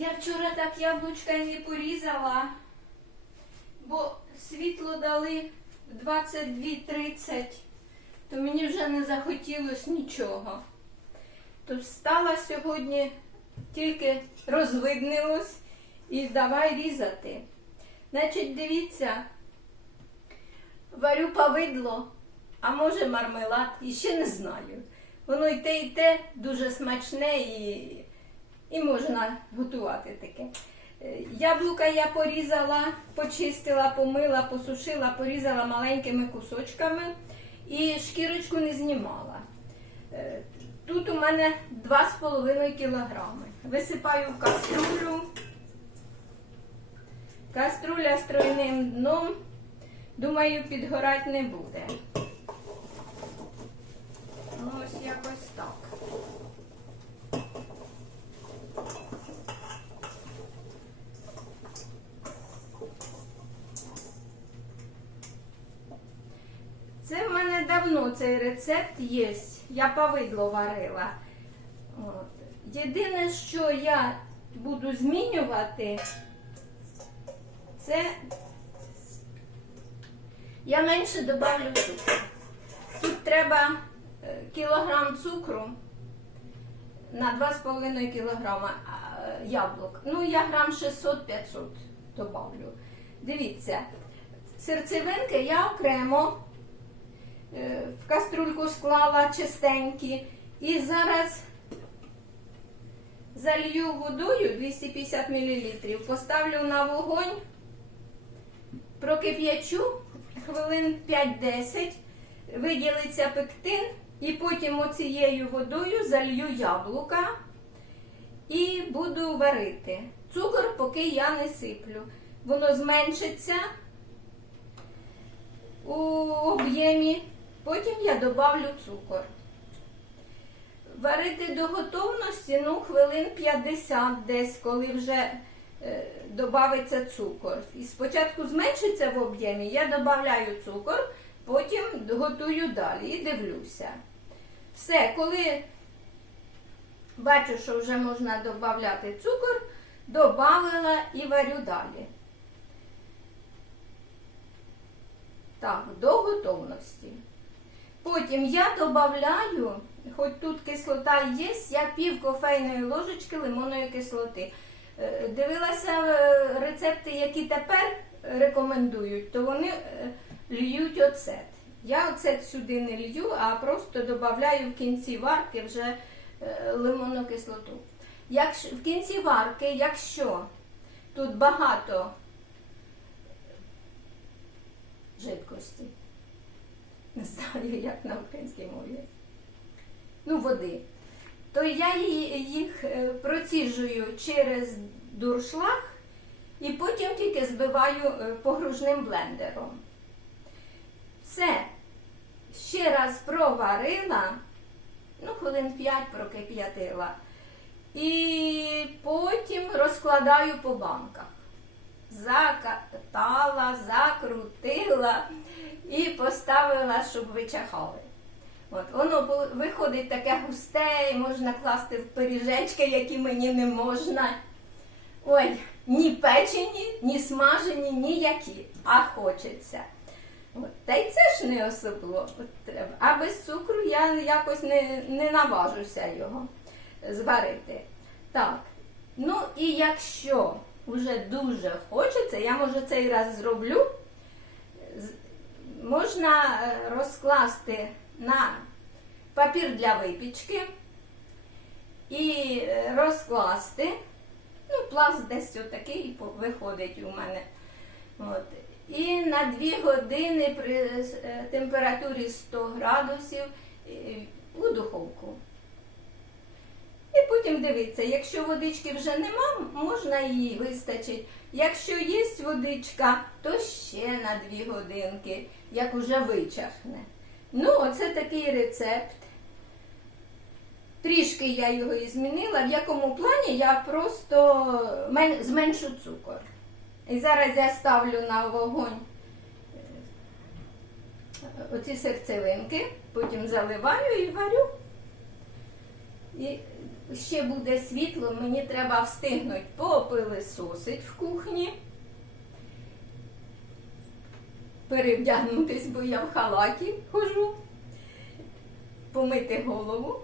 Я вчора так яблучка не порізала, бо світло дали в 22.30, то мені вже не захотілося нічого. То встала сьогодні, тільки розвиднилось і давай різати. Значить, дивіться, варю повидло, а може мармелад, і ще не знаю. Воно і те, і те дуже смачне і, і можна готувати таке. Е, Яблука я порізала, почистила, помила, посушила, порізала маленькими кусочками і шкірочку не знімала. Е, Тут у мене 2,5 кілограми. Висипаю в каструлю. Каструля з тройним дном. Думаю, підгорати не буде. Ну, ось якось так. Це в мене давно цей рецепт є. Я повидло варила. От. Єдине, що я буду змінювати, це я менше добавлю цукру. Тут треба е, кілограм цукру на 2,5 кілограма яблук. Ну, я грам 600-500 добавлю. Дивіться, серцевинки я окремо е, в каструльку склала чистенькі. І зараз залью водою 250 мл, поставлю на вогонь, прокип'ячу хвилин 5-10, виділиться пектин, і потім оцією водою залью яблука і буду варити. Цукор поки я не сиплю. Воно зменшиться у потім я добавлю цукор. Варити до готовності ну, хвилин 50 десь, коли вже е, додається цукор. І спочатку зменшиться в об'ємі, я додаю цукор, потім готую далі і дивлюся. Все, коли бачу, що вже можна додати цукор, додала і варю далі. Так, до готовності. Потім я додаю, хоч тут кислота є, я пів кофейної ложечки лимонної кислоти. Е, Дивилася е, рецепти, які тепер рекомендують, то вони е, льють оцет. Я оцет сюди не лью, а просто додаю в кінці варки вже лимонну кислоту. В кінці варки, якщо тут багато жидкості, не знаю, як на українській мові. Ну, води. То я їх е, проціжую через дуршлаг і потім тільки збиваю е, погружним блендером. Все. Ще раз проварила, ну, хвилин 5 прокип'ятила. І потім розкладаю по банках закатала, закрутила і поставила, щоб вичахали. От, воно виходить таке густе, і можна класти в пиріжечки, які мені не можна. Ой, ні печені, ні смажені, ніякі, а хочеться. От, та й це ж не особливо треба. А без цукру я якось не, не наважуся його зварити. Так. Ну і якщо вже дуже хочеться, я може цей раз зроблю. Можна е, розкласти на папір для випічки і е, розкласти. Ну, пласт десь отакий виходить у мене. От. І на 2 години при е, температурі 100 градусів у духовку. Потім дивитися, якщо водички вже нема, можна її вистачить. Якщо є водичка, то ще на 2 годинки, як уже вичахне. Ну, оце такий рецепт. Трішки я його і змінила. В якому плані я просто зменшу цукор. І зараз я ставлю на вогонь е, оці серцевинки, потім заливаю і варю. І ще буде світло, мені треба встигнути попилисосить в кухні. Перевдягнутись, бо я в халаті хожу, помити голову.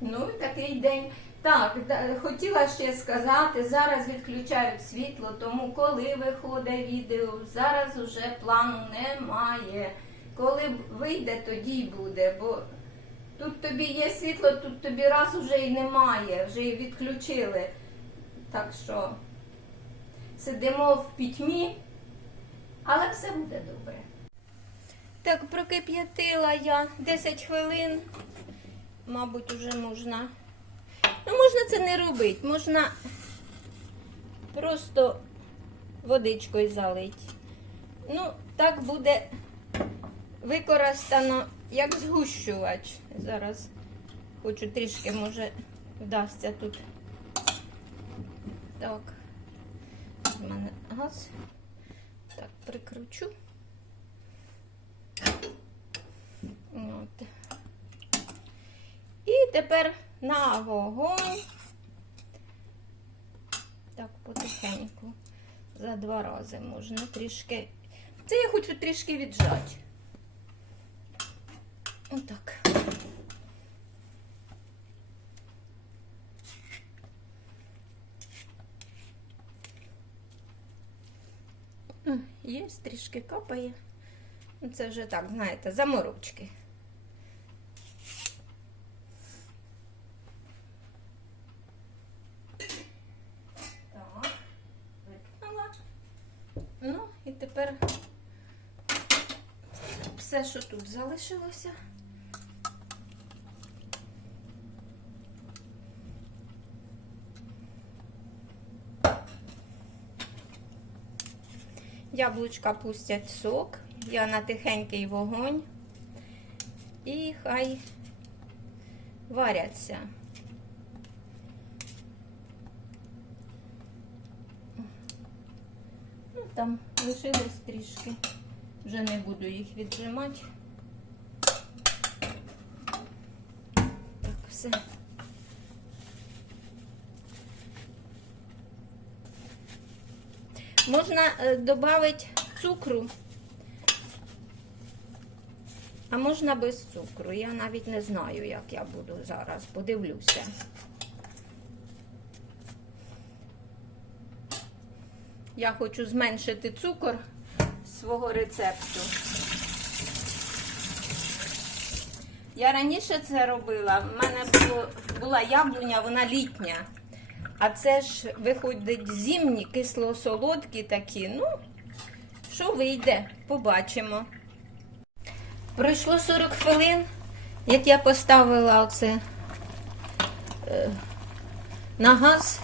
Ну, такий день. Так, хотіла ще сказати, зараз відключають світло, тому коли виходить відео, зараз уже плану немає. Коли вийде, тоді й буде, бо тут тобі є світло, тут тобі раз уже і немає, вже і відключили. Так що сидимо в пітьмі, але все буде добре. Так, прокип'ятила я 10 хвилин. Мабуть, уже можна. Ну, можна це не робити, можна просто водичкою залити. Ну, так буде використано як згущувач. Зараз хочу трішки, може, вдасться тут. Так. У мене газ. Так, прикручу. От. І тепер на вогонь. Так, потихеньку. За два рази можна трішки. Це я хочу трішки віджати. Отак. Є, трішки капає. Ну, Це вже так, знаєте, заморочки. Так, викинула. Ну, і тепер все, що тут залишилося. Яблучка пустять сок, я на тихенький вогонь і хай варяться. Ну, там лишилось трішки. Вже не буду їх віджимати. Так, все. Можна додати цукру, а можна без цукру. Я навіть не знаю, як я буду зараз. Подивлюся. Я хочу зменшити цукор свого рецепту. Я раніше це робила. В мене було, була яблуня, вона літня. А це ж виходить зимні, кисло-солодкі такі. Ну, що вийде, побачимо. Пройшло 40 хвилин, як я поставила оце е, на газ.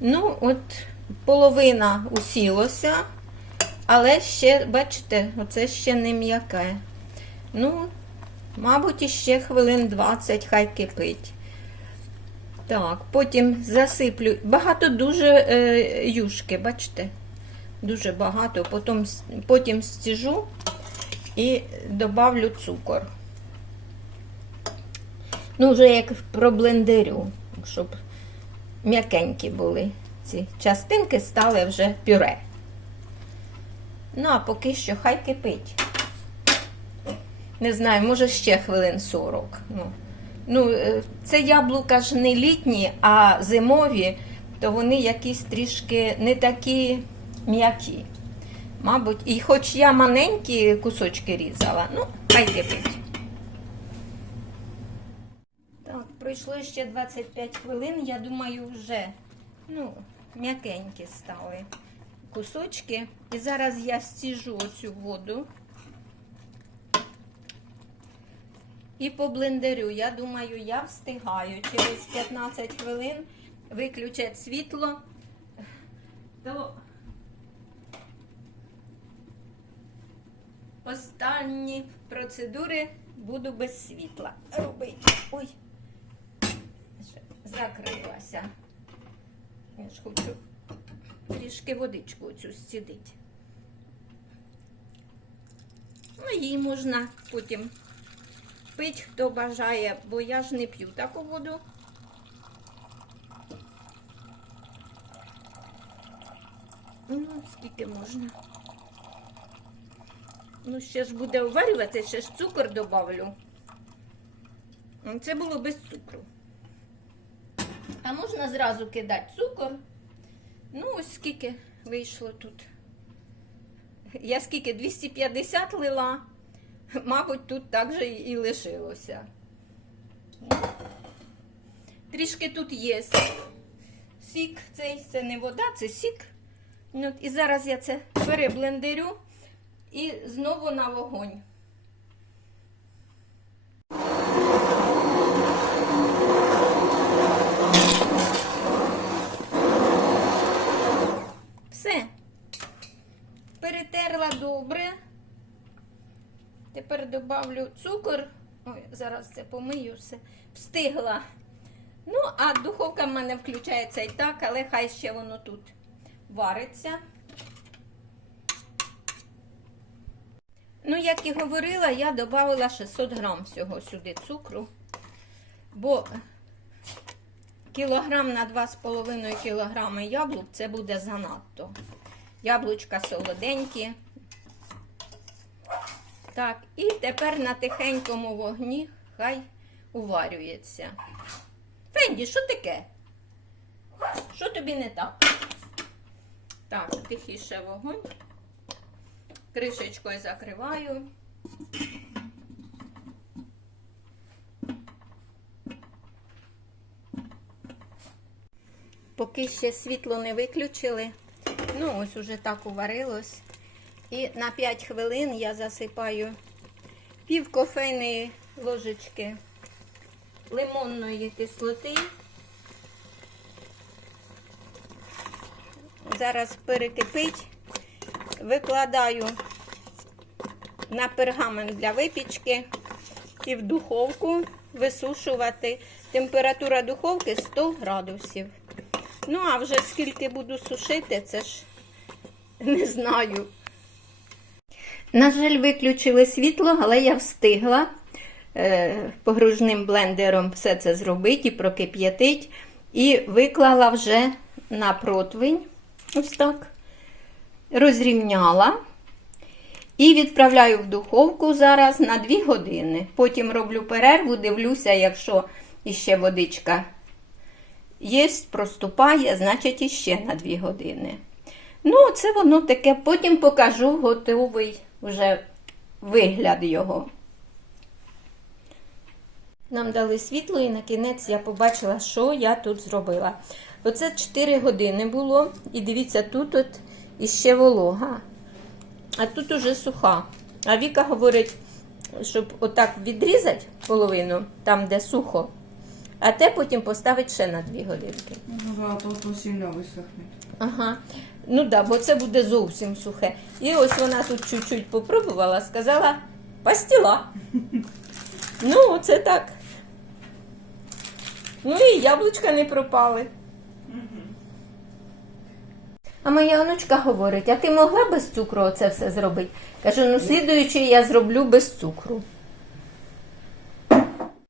Ну, от половина усілося, але ще, бачите, оце ще не м'яке. Ну, мабуть, іще хвилин 20 хай кипить. Так, потім засиплю. Багато дуже е, юшки, бачите? Дуже багато. Потім, потім стіжу і добавлю цукор. Ну, вже як проблендерю, щоб м'якенькі були. Ці частинки стали вже пюре. Ну, а поки що хай кипить. Не знаю, може ще хвилин 40. Ну, ну е, це яблука ж не літні, а зимові, то вони якісь трішки не такі м'які. Мабуть, і хоч я маленькі кусочки різала, ну, хай кипить. Так, пройшло ще 25 хвилин, я думаю, вже ну, м'якенькі стали кусочки. І зараз я стіжу оцю воду. І по блендерю, я думаю, я встигаю. Через 15 хвилин виключать світло, то останні процедури буду без світла робити. Ой, закрилася. Я ж хочу трішки водичку цю зцідити. Ну, її можна потім пить, хто бажає, бо я ж не п'ю таку воду. Ну, скільки можна. Ну, ще ж буде уварюватися, ще ж цукор добавлю. Ну, Це було без цукру. А можна зразу кидати цукор. Ну, ось скільки вийшло тут. Я скільки 250 лила, мабуть, тут так же і лишилося. Трішки тут є сік цей, це не вода, це сік. Ну, от і зараз я це переблендерю і знову на вогонь. Все. Перетерла добре. Тепер добавлю цукор. Ой, зараз це помию все. Встигла. Ну, а духовка в мене включається і так, але хай ще воно тут вариться. Ну, як і говорила, я додала 600 грам всього сюди цукру, бо кілограм на 2,5 кілограми яблук це буде занадто. Яблучка солоденькі. Так, і тепер на тихенькому вогні хай уварюється. Фенді, що таке? Що тобі не так? Так, тихіше вогонь. Кришечкою закриваю. Поки ще світло не виключили. Ну, ось уже так уварилось. І на 5 хвилин я засипаю пів кофейної ложечки лимонної кислоти. Зараз перекипить, викладаю на пергамент для випічки і в духовку висушувати. Температура духовки 100 градусів. Ну, а вже скільки буду сушити, це ж не знаю. На жаль, виключили світло, але я встигла е, погружним блендером все це зробити і прокип'ятити. І виклала вже на противень, ось так, розрівняла. І відправляю в духовку зараз на 2 години. Потім роблю перерву, дивлюся, якщо іще водичка є, проступає, значить іще на 2 години. Ну, це воно таке, потім покажу готовий вже вигляд його. Нам дали світло, і на кінець я побачила, що я тут зробила. Оце 4 години було, і дивіться, тут от іще волога, а тут уже суха. А Віка говорить, щоб отак відрізати половину, там, де сухо, а те потім поставити ще на 2 годинки. Ну да, то, то сильно висохне. Ага. Ну да, бо це буде зовсім сухе. І ось вона тут чуть-чуть попробувала, сказала пастіла. Ну, оце так. Ну і яблучка не пропали. А моя онучка говорить, а ти могла без цукру оце все зробити? Кажу, ну слідуючи я зроблю без цукру.